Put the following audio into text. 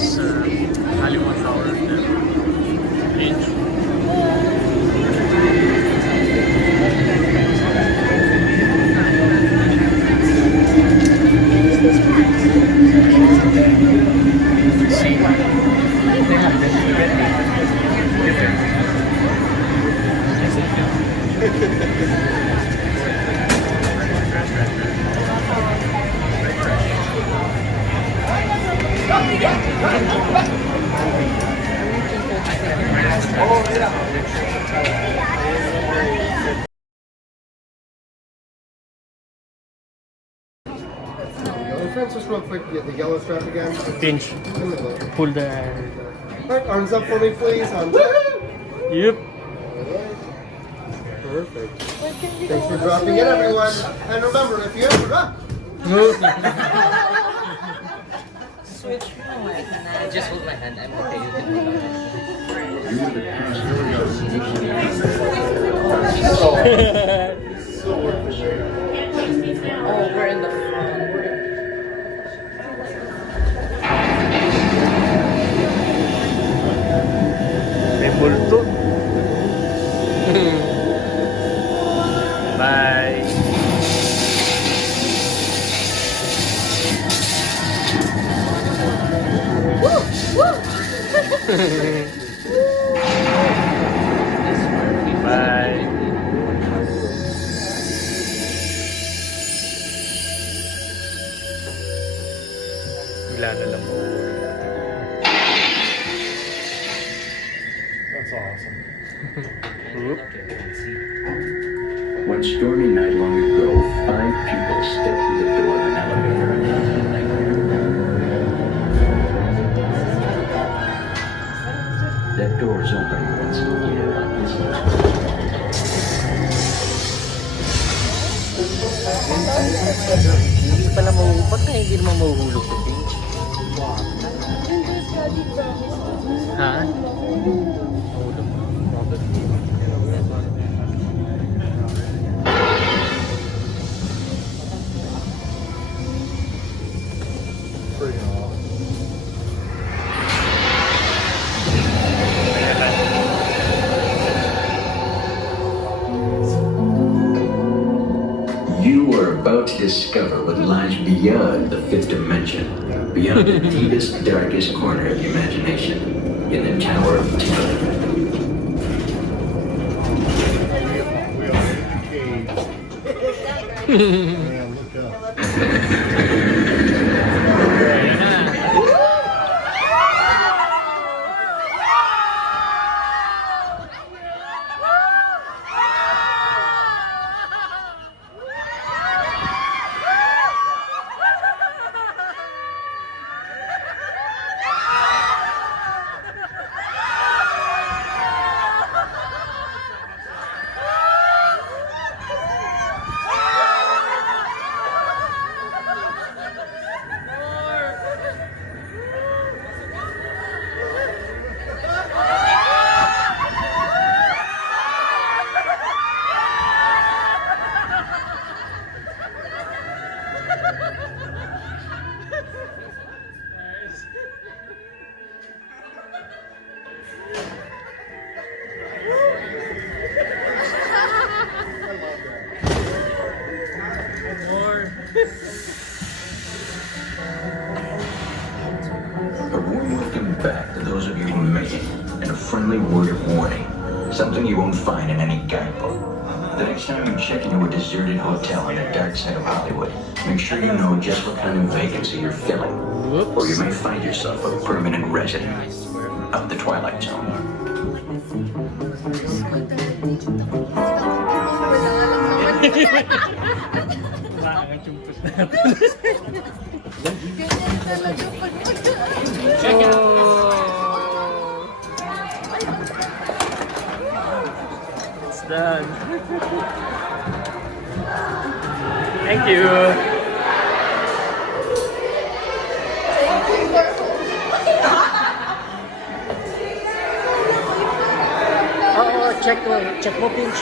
this Hollywood Tower. Inch. Fence just real quick, get the yellow strap again. Pinch. Pull the... Alright, arms up for me, please. Yep. Perfect. Thanks for dropping in, everyone. And remember, if you ever... Switch mo. Just hold my hand. I'm okay. You can hold my hand. Oh, we're in the front. May bulto. Bye. Woo! Woo! Bye. Bigla na lang mo. That's awesome. One stormy night long ago, 5 people stepped through the door of an elevator. That door is open once again. Hindi pala mahuhulog. Na hindi naman mahuhulog sa pinch. Ha? You are about to discover what lies beyond the 5th dimension, beyond the deepest, darkest corner of the imagination, in the Tower of Terror. Man, look up. A warm welcome back to those of you who made it, and a friendly word of warning. Something you won't find in any guidebook. The next time you check into a deserted hotel on the dark side of Hollywood, make sure you know just what kind of vacancy you're filling. Or you may find yourself a permanent resident of the Twilight Zone. It's done. Thank you. Check mo, pinch.